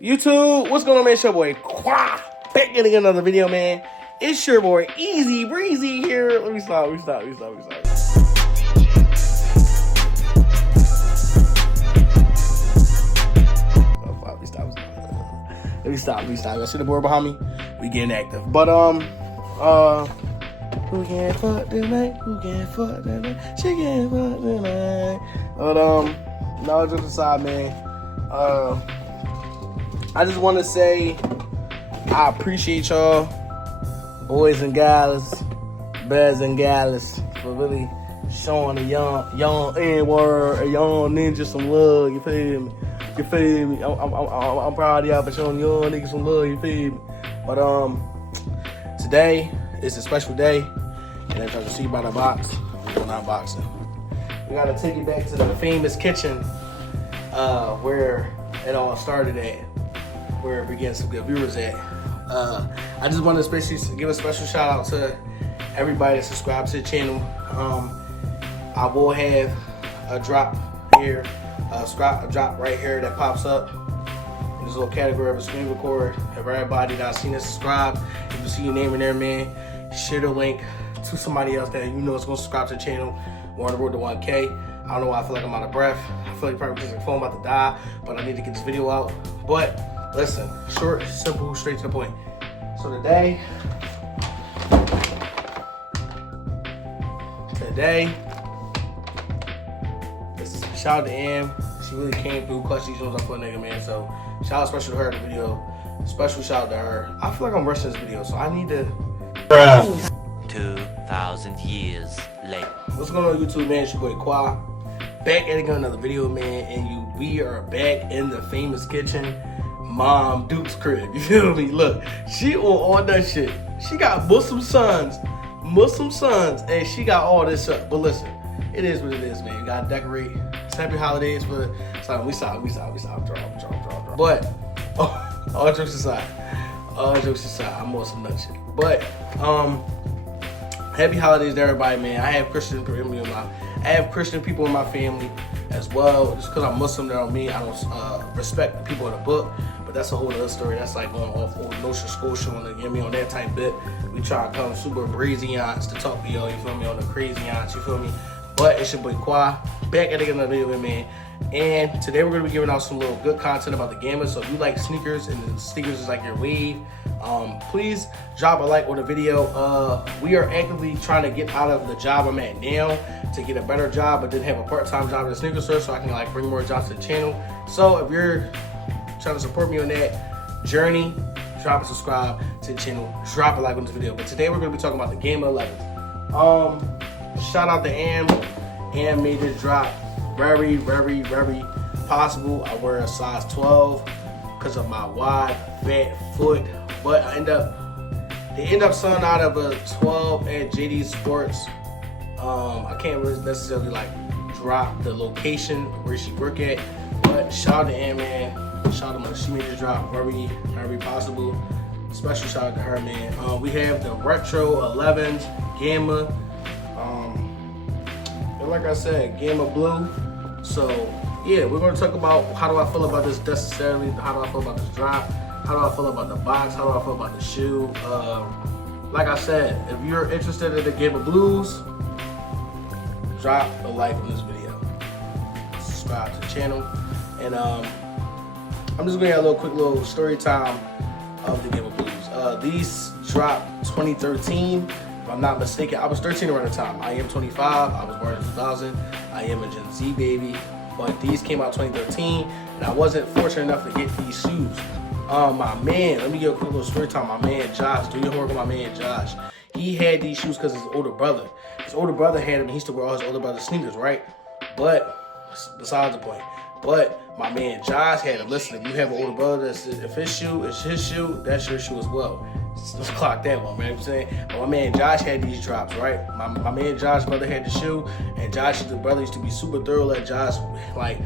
YouTube, what's going on, man? It's your boy Qua, back getting another video, man. It's your boy Easy Breezy here. Let me stop. Let me stop. Y'all see the board behind me? We getting active. But who can fuck tonight? She can fuck tonight. But no, just aside, man. I just want to say I appreciate y'all, boys and gals, bears and gals, for really showing a young N-word, a young ninja some love. You feel me? I'm proud of y'all for showing young niggas some love. You feel me? But today is a special day, and as y'all can see by the box, we're not boxing. We gotta take it back to the famous kitchen where it all started at, where we're getting some good viewers at. I just want to give a special shout out to everybody that subscribes to the channel. I will have a drop here, a drop right here that pops up in this little category of a screen record. If everybody that's seen it, subscribe. If you see your name in there, man, share the link to somebody else that you know is going to subscribe to the channel. We're on the road to 1K. I don't know why I feel like I'm out of breath. I feel like probably because the phone about to die, but I need to get this video out. But listen, short, simple, straight to the point. So today, shout out to Am. She really came through, clutch these ones up for a nigga, man. So shout out special to her in the video. Special shout out to her. I feel like I'm rushing this video, so I need to. 2,000 years later. What's going on, YouTube, man? It's your boy Qua. Back at another video, man, and we are back in the famous kitchen, Mom Duke's crib. You feel me? Look, she on all that shit. She got Muslim sons, and she got all this up. But listen, it is what it is, man. You gotta decorate. Happy holidays for. Sorry, we stop. Draw. But all jokes aside, I'm on some nut shit. But happy holidays to everybody, man. I have Christian people in my family as well. Just because I'm Muslim, that don't mean I don't respect the people in the book. But that's a whole other story. That's like going off old Notion Scotia on the, you know me, on that type bit. We try to come super breezy yants to talk to y'all, you feel me, on the crazy yants, you feel me? But it's your boy Qua, back at another video, man. And today we're gonna be giving out some little good content about the gamma. So if you like sneakers and the sneakers is like your wave, please drop a like on the video. We are actively trying to get out of the job I'm at now to get a better job, but then have a part-time job in the sneaker store so I can like bring more jobs to the channel. So if you're trying to support me on that journey, drop a subscribe to the channel, drop a like on this video. But today we're gonna be talking about the Gamma 11. Shout out to Am. Am made this drop very possible. I wear a size 12 because of my wide, fat foot. But they end up selling out of a 12 at JD Sports. I can't really necessarily like drop the location where she work at. But shout out to Am, man. Shout out to her. She made this drop very possible. Special shout out to her, man. We have the Retro 11s, Gamma. And like I said, Gamma Blue. So yeah, we're gonna talk about how do I feel about this necessarily, how do I feel about this drop, how do I feel about the box, how do I feel about the shoe. Like I said, if you're interested in the Gamma Blues, drop a like on this video, subscribe to the channel, and I'm just gonna have a quick little story time of the Gamma Blues. These dropped 2013. If I'm not mistaken, I was 13 around the time. I am 25. I was born in 2000. I am a Gen Z baby. But these came out 2013, and I wasn't fortunate enough to get these shoes. My man, let me give a quick little story time. My man Josh, do your homework with my man Josh. He had these shoes because his older brother had them. He used to wear all his older brother's sneakers, right? But besides the point. But my man Josh had them. Listen, if you have an older brother, if his shoe is his shoe, that's your shoe as well. Let's clock that one, man. You know what I'm saying? But my man Josh had these drops, right? My man Josh's brother had the shoe, and Josh's brother used to be super thorough. Let Josh like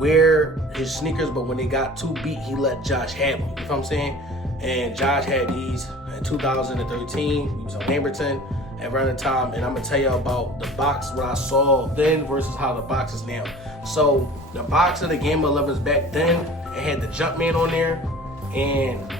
wear his sneakers, but when they got too beat, he let Josh have them. You know what I'm saying? And Josh had these in 2013. He was on Lamberton around the time, and I'm gonna tell you about the box, what I saw then versus how the box is now. So the box of the Gamma 11s back then It had the Jumpman on there, and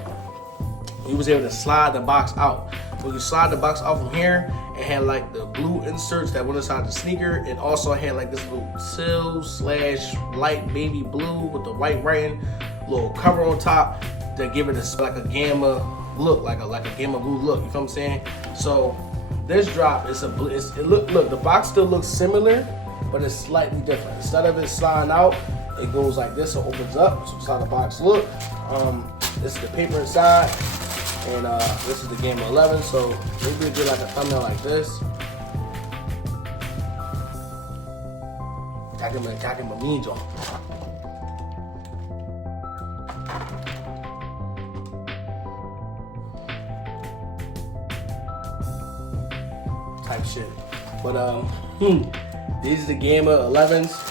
you was able to slide the box out. When you slide the box out from here, it had like the blue inserts that went inside the sneaker. It also had like this little teal / light baby blue with the white writing, little cover on top to give it like a gamma look, like a gamma blue look. You feel what I'm saying? So this drop is look, the box still looks similar, but it's slightly different. Instead of it sliding out, it goes like this, so it opens up. So that's how the box look. This is the paper inside, and this is the Game 11. So maybe we do like a thumbnail like this. Got him a mean job. Type shit. But these are the Gamma 11s.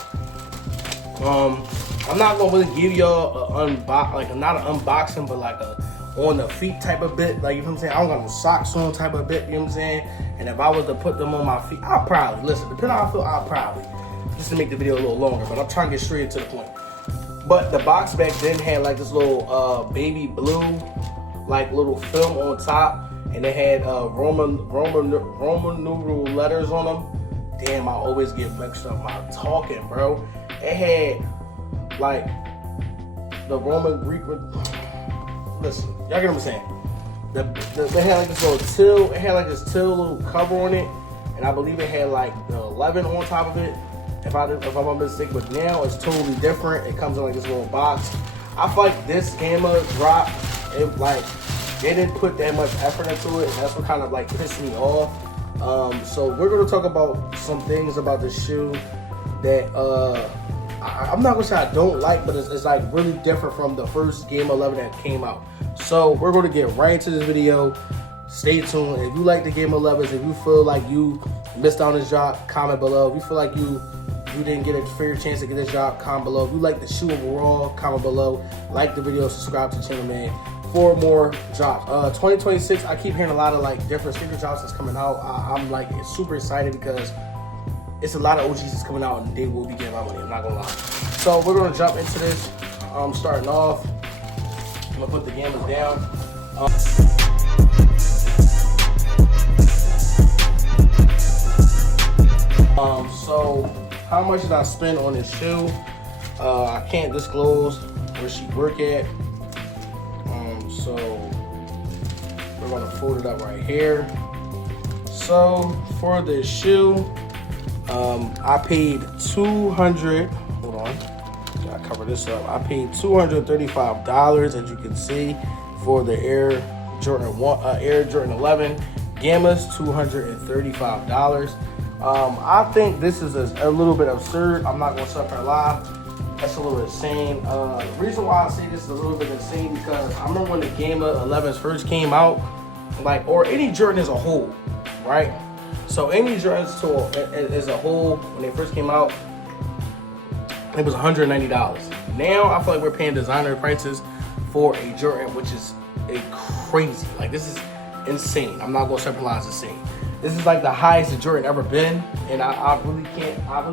I'm not gonna really give y'all not an unboxing, but like a on the feet type of bit. Like, you know what I'm saying? I don't got no socks on type of bit, you know what I'm saying? And if I was to put them on my feet, I'll probably, listen, depending on how I feel, I'll probably, just to make the video a little longer, but I'm trying to get straight to the point. But the box back then had like this little baby blue, like little film on top, and it had Roman numeral letters on them. Damn, I always get mixed up my talking, bro. It had like the Roman Greek. Listen, y'all get what I'm saying? They had like this little teal. It had like this teal little cover on it, and I believe it had like the 11 on top of it. If I'm not mistaken, but now it's totally different. It comes in like this little box. I feel like this Gamma drop, they didn't put that much effort into it, and that's what kind of like pissed me off. So we're gonna talk about some things about the shoe that I'm not gonna say I don't like, but it's like really different from the first Game 11 that came out. So we're gonna get right into this video. Stay tuned. If you like the Game 11s, if you feel like you missed out on this drop, comment below. If you feel like you didn't get a fair chance to get this drop, comment below. If you like the shoe overall, comment below. Like the video, subscribe to the channel, man, for more drops. 2026, I keep hearing a lot of like different sneaker drops that's coming out. I'm like super excited because it's a lot of OGs that's coming out and they will be getting my money, I'm not gonna lie. So we're gonna jump into this. Starting off, I'm gonna put the Gammas down. So how much did I spend on this shoe? I can't disclose where she work at. So we're gonna fold it up right here. So for this shoe, I paid $200. Hold on, gotta cover this up. I paid $235, as you can see, for the Air Jordan 11 Gammas. $235. I think this is a little bit absurd. I'm not gonna sit here and lie. That's a little insane. The reason why I say this is a little bit insane because I remember when the Gamma 11s first came out, or any Jordan as a whole, right? So any Jordans as a whole, when they first came out, it was $190. Now I feel like we're paying designer prices for a Jordan, which is crazy. Like, this is insane. I'm not gonna separate it's insane. This is like the highest the Jordan ever been, and I really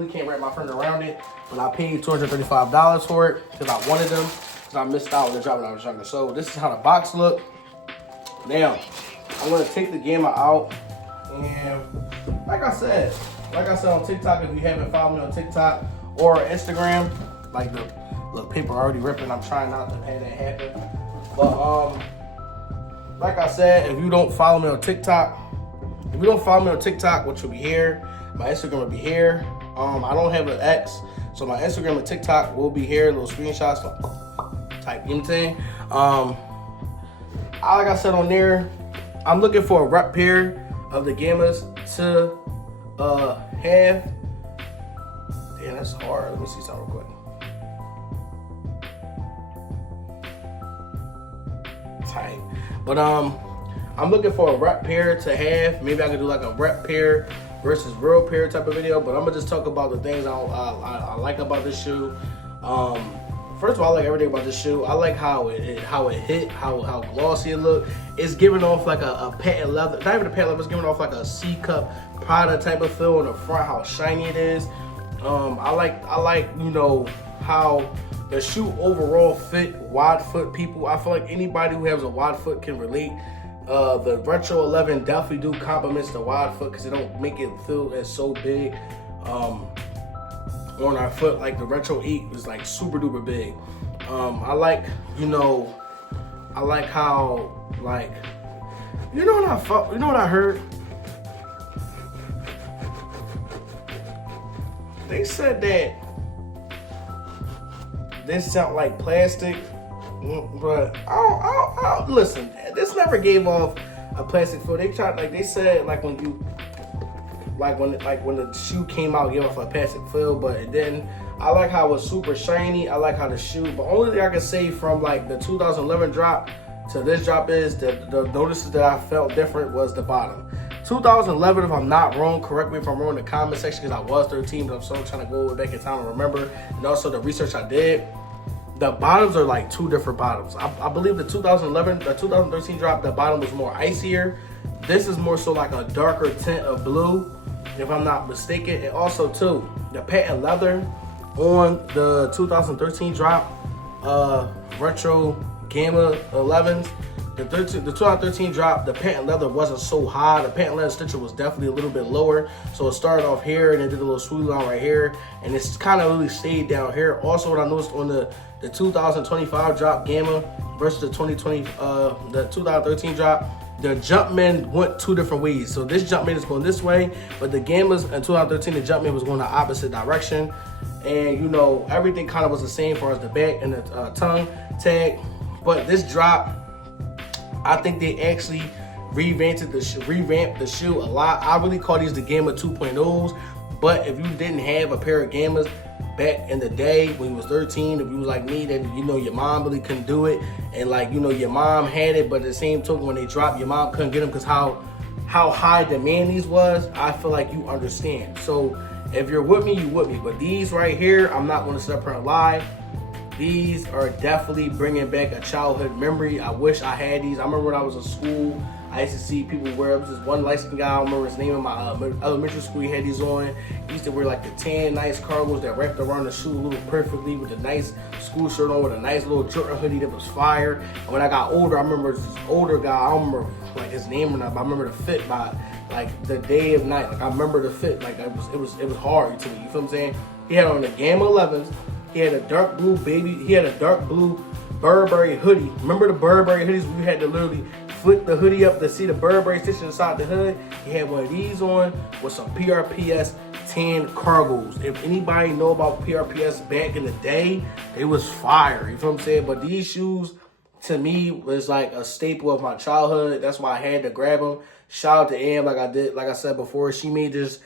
can't wrap my friend around it. But I paid $235 for it because I wanted them, because I missed out on the drop when I was younger. So this is how the box look. Now I'm gonna take the Gamma out, and like I said on TikTok, if you haven't followed me on TikTok or Instagram, like the paper already ripping, I'm trying not to have that happen. But like I said, if you don't follow me on TikTok, which will be here, my Instagram will be here. I don't have an X, so my Instagram and TikTok will be here. Little screenshots, type, you know what I'm saying? Like I said on there, I'm looking for a rep pair of the Gammas to have. Damn, that's hard. Let me see something real quick. Tight. But I'm looking for a rep pair to have. Maybe I could do like a rep pair versus real pair type of video, but I'm gonna just talk about the things I like about this shoe. First of all, I like everything about this shoe. I like how it hit, how glossy it looked. It's giving off like a patent leather, not even a patent leather, it's giving off like a C cup Prada type of feel in the front, how shiny it is. I like, you know, how the shoe overall fit wide foot people. I feel like anybody who has a wide foot can relate. The Retro 11 definitely do compliments the wide foot because it don't make it feel as so big on our foot. Like the Retro 8 is like super duper big. I like, I like how, like, you know what I heard? They said that this sound like plastic, but I don't listen. This never gave off a plastic feel. They tried, like they said, like when the shoe came out, it gave off a plastic feel. But then I like how it was super shiny. I like how the shoe. But only thing I can say from like the 2011 drop to this drop is the notices that I felt different was the bottom. 2011, if I'm not wrong, correct me if I'm wrong in the comment section because I was 13, but I'm still trying to go back in time and remember. And also the research I did, the bottoms are like two different bottoms. I believe the 2013 drop, the bottom was more icier. This is more so like a darker tint of blue, if I'm not mistaken. And also too, the patent leather on the 2013 drop, Retro Gamma 11s, the 2013 drop, the patent leather wasn't so high. The patent leather stitcher was definitely a little bit lower. So it started off here and it did a little swoosh line right here. And it's kind of really stayed down here. Also, what I noticed on the 2025 drop Gamma versus the 2013 drop, the Jumpman went two different ways. So this Jumpman is going this way, but the Gammas in 2013, the Jumpman was going the opposite direction. And everything kind of was the same for as the back and the tongue tag. But this drop, I think they actually revamped the shoe a lot. I really call these the Gamma 2.0s. But if you didn't have a pair of Gammas back in the day when you was 13, if you was like me, that your mom really couldn't do it, and like your mom had it, but at the same token when they dropped, your mom couldn't get them because how high demand these was. I feel like you understand. So if you're with me, you with me. But these right here, I'm not going to sit up here and lie. These are definitely bringing back a childhood memory. I wish I had these. I remember when I was in school, I used to see people wear them. This one light-skinned guy, I remember his name in my elementary school, he had these on. He used to wear like the tan nice cargos that wrapped around the shoe a little perfectly with a nice school shirt on with a nice little Jordan hoodie that was fire. And when I got older, I remember this older guy, I don't remember like his name or not, but I remember the fit by like the day of night. Like I remember the fit, like it was hard to me, you feel what I'm saying? He had on the Gamma 11s. He had a dark blue Burberry hoodie. Remember the Burberry hoodies where you had to literally flip the hoodie up to see the Burberry stitch inside the hood? He had one of these on with some PRPS tan cargos. If anybody know about PRPS back in the day, it was fire. You feel what I'm saying? But these shoes, to me, was like a staple of my childhood. That's why I had to grab them. Shout out to Am, like I said before. She made this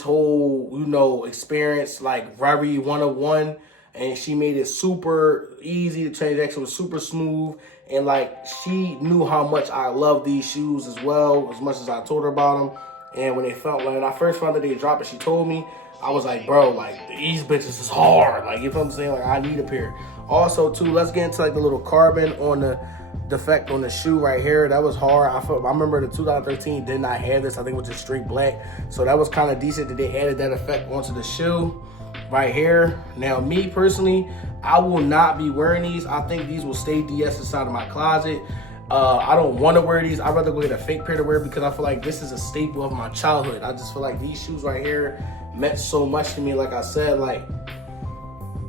whole, experience like very 101. And she made it super easy. The transaction was super smooth. And like, she knew how much I love these shoes as well, as much as I told her about them. And when I first found that they dropped it, she told me, I was like, bro, like, these bitches is hard. Like, you know what I'm saying? Like, I need a pair. Also, too, let's get into like the little carbon on the defect on the shoe right here. That was hard. I remember the 2013 did not have this. I think it was just straight black. So that was kind of decent that they added that effect onto the shoe right here. Now, me personally, I will not be wearing these. I think these will stay DS inside of my closet. I don't want to wear these. I'd rather go get a fake pair to wear because I feel like this is a staple of my childhood. I just feel like these shoes right here meant so much to me. Like I said, like,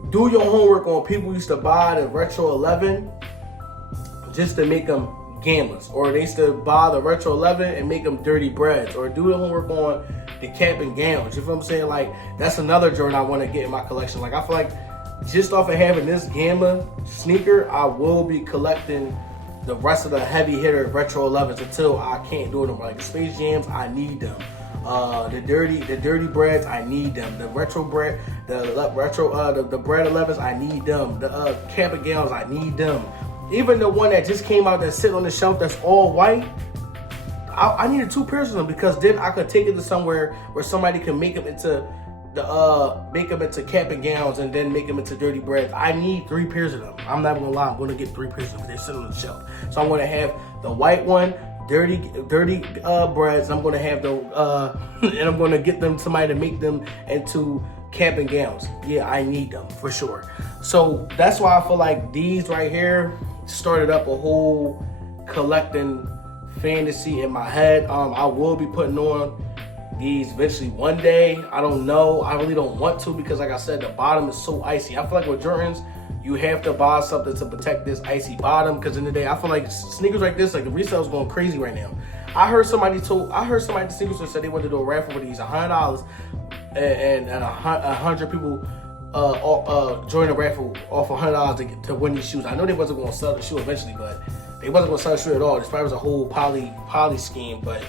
do your homework on people who used to buy the Retro 11 just to make them Gammas, or they used to buy the Retro 11 and make them Dirty Breads, or do your homework on the cap and gowns. You feel what I'm saying? Like, that's another Jordan I want to get in my collection. Like, I feel like just off of having this Gamma sneaker, I will be collecting the rest of the heavy hitter Retro 11s until I can't do it anymore. Like the Space Jams, I need them. The dirty breads, I need them. The retro bread, the Bread 11s, I need them. The cap and gowns, I need them. Even the one that just came out that's sitting on the shelf that's all white, I needed 2 pairs of them because then I could take it to somewhere where somebody can make them into cap and gowns and then make them into dirty breads. I need 3 pairs of them. I'm not gonna lie, I'm gonna get 3 pairs of them. They're sitting on the shelf. So I'm gonna have the white one, dirty breads. I'm gonna have and I'm gonna get them somebody to make them into cap and gowns. Yeah, I need them for sure. So that's why I feel like these right here started up a whole collecting fantasy in my head. I will be putting on these eventually one day. I don't know. I really don't want to because, like I said, the bottom is so icy. I feel like with Jordans, you have to buy something to protect this icy bottom, because in the day, I feel like sneakers like this, like the resale is going crazy right now. I heard somebody at the sneaker store said they wanted to do a raffle for these $100, and 100 people join a raffle off $100 to win these shoes. I know they wasn't going to sell the shoe eventually, but they wasn't going to sell the shoe at all. This probably was a whole poly scheme, but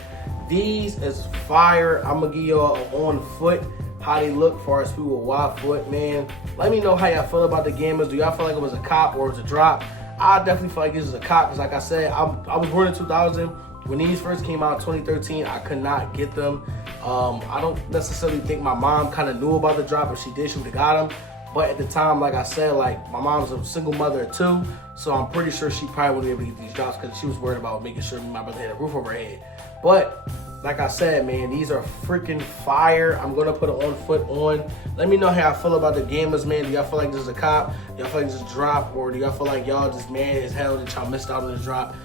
these is fire. I'm gonna give y'all on foot how they look for us people with wide foot, man. Let me know how y'all feel about the Gammas. Do y'all feel like it was a cop or it was a drop? I definitely feel like this is a cop, because like I said, I was born in 2000. When these first came out in 2013, I could not get them. I don't necessarily think my mom kind of knew about the drop. If she did, she would have got them. But at the time, like I said, like my mom's a single mother of 2, so I'm pretty sure she probably wouldn't be able to get these drops because she was worried about making sure my brother had a roof over her head. But like I said, man, these are freaking fire. I'm gonna put it on foot on. Let me know how I feel about the Gammas, man. Do y'all feel like this is a cop? Do y'all feel like this is a drop? Or do y'all feel like y'all just mad as hell that y'all missed out on this drop?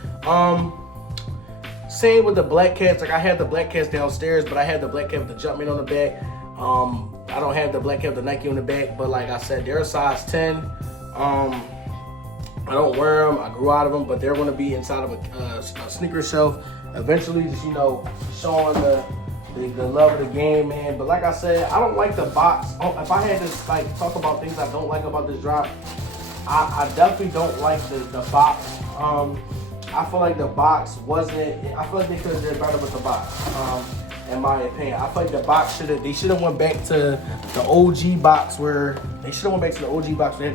Same with the Black Cats. Like I had the Black Cats downstairs, but I had the Black Cat with the Jumpman on the back. I don't have the Black Cat with the Nike on the back, but like I said, they're a size 10. I don't wear them. I grew out of them, but they're going to be inside of a sneaker shelf eventually, just, you know, showing the love of the game, man. But like I said, I don't like the box. If I had to like talk about things I don't like about this drop, I definitely don't like the box. I feel like the box wasn't. I feel like they could have did better with the box. In my opinion, I feel like the box they should have went back to the OG box where they had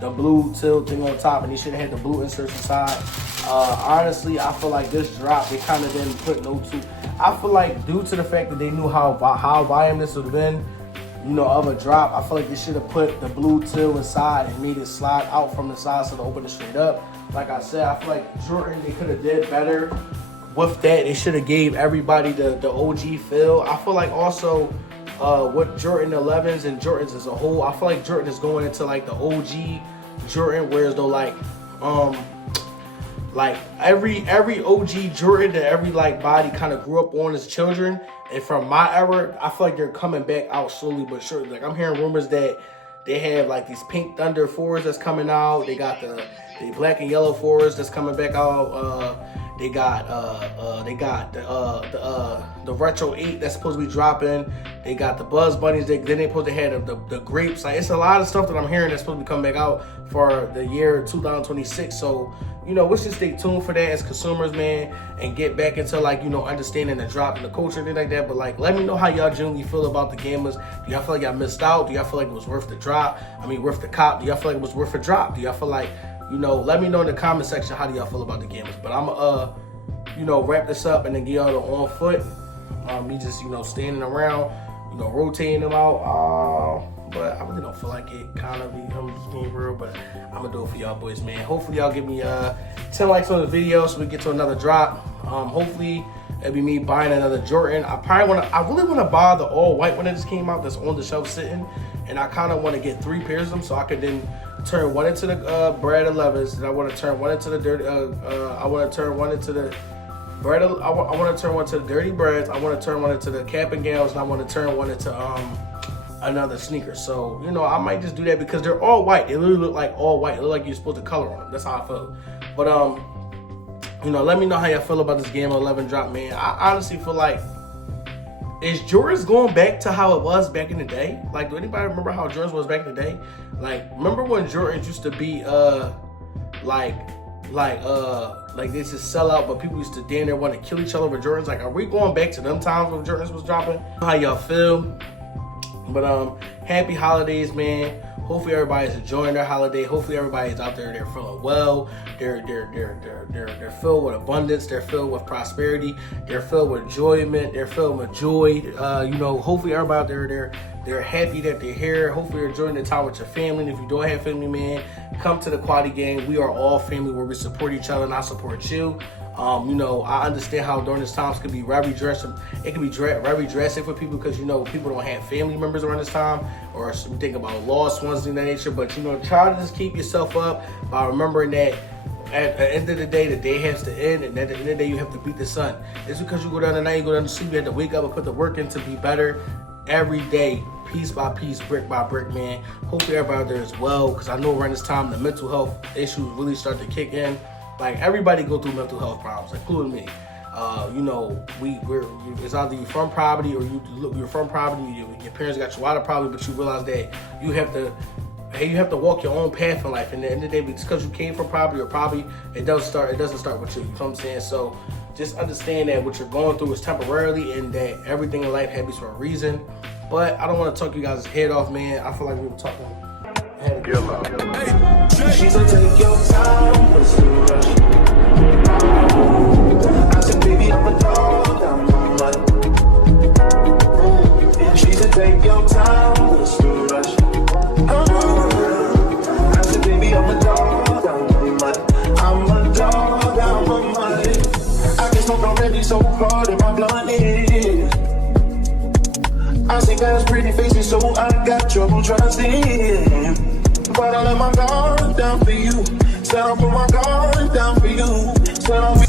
the blue tilt thing on top, and they should have had the blue inserts inside. Honestly, I feel like this drop, they kind of didn't put no two. I feel like due to the fact that they knew how volume this would have been, you know, of a drop, I feel like they should have put the blue till inside and made it slide out from the side so to open it straight up. Like I said, I feel like Jordan, they could have did better with that. They should have gave everybody the OG feel. I feel like also with Jordan 11s and Jordans as a whole, I feel like Jordan is going into like the OG Jordan, whereas though like every OG Jordan that every like body kind of grew up on as children, and from my era, I feel like they're coming back out slowly but surely. Like I'm hearing rumors that they have like these pink Thunder 4s that's coming out. They got the black and yellow 4s that's coming back out. They got the retro 8 that's supposed to be dropping. They got the Buzz Bunnies. Then they supposed to have the grapes. Like it's a lot of stuff that I'm hearing that's supposed to be coming back out for the year 2026. So, you know, let's just stay tuned for that as consumers, man, and get back into like, you know, understanding the drop and the culture and things like that. But like, let me know how y'all generally feel about the Gammas. Do y'all feel like y'all missed out? Do y'all feel like it was worth the drop? I mean, worth the cop? Do y'all feel like it was worth a drop? Do y'all feel like, you know, let me know in the comment section how do y'all feel about the Gammas. But I'm you know, wrap this up and then give y'all the on foot. Me just, you know, standing around, you know, rotating them out. But I really don't feel like it. Kind of, I'm just being real, but I'm gonna do it for y'all boys, man. Hopefully y'all give me 10 likes on the video so we get to another drop. Hopefully it'll be me buying another Jordan. I really wanna buy the all white one that just came out that's on the shelf sitting, and I kind of want to get 3 pairs of them so I could then turn one into the Brad 11s, and I want to turn one into the dirty. I want to turn one into the Brad. I want to turn one to the dirty Brads. I want to turn one into the cap and gowns, and I want to turn one into another sneaker. So, you know, I might just do that because they're all white. They literally look like all white. They look like you're supposed to color on them. That's how I feel. But you know, let me know how y'all feel about this Game 11 drop, man. I honestly feel like, is Jordans going back to how it was back in the day? Like, do anybody remember how Jordans was back in the day? Like, remember when Jordans used to be like they used to sell out, but people used to damn near want to kill each other over Jordans? Like, are we going back to them times when Jordans was dropping? How y'all feel? But happy holidays, man. Hopefully everybody's enjoying their holiday. Hopefully everybody's out there, they're feeling well. They're filled with abundance. They're filled with prosperity. They're filled with enjoyment. They're filled with joy. You know, hopefully everybody out there, They're happy that they're here. Hopefully you're enjoying the time with your family. And if you don't have family, man, come to the quality game. We are all family where we support each other, and I support you. You know, I understand how during this times can be very drastic. It can be very drastic for people because, you know, people don't have family members around this time, or we think about lost ones in that nature. But, you know, try to just keep yourself up by remembering that at the end of the day, the day has to end, and at the end of the day, you have to beat the sun. It's because you go down the night, you go down to sleep, you have to wake up and put the work in to be better every day, piece by piece, brick by brick, man. Hopefully everybody out there as well, because I know around this time the mental health issues really start to kick in. Like, everybody go through mental health problems, including me. You know, it's either you're from poverty or you're from poverty. Your parents got you out of poverty, but you realize that you have to walk your own path in life. And at the end of the day, because you came from poverty or poverty, it doesn't start with you. You know what I'm saying? So just understand that what you're going through is temporarily, and that everything in life happens for a reason. But I don't want to talk you guys' head off, man. I feel like we were talking. She said, take your time, what's the rush? I said, baby, I'm a dog, I'm a mutt. She said, take your time, what's the rush? I said, baby, I'm a dog, I'm a mutt. I'm a dog, I'm a mutt. I get smoked already so hard in my blunt is. I see guys pretty faces, so I got trouble trusting. But I let my guard down for you. Said I'll put my guard down for you. Said I'll be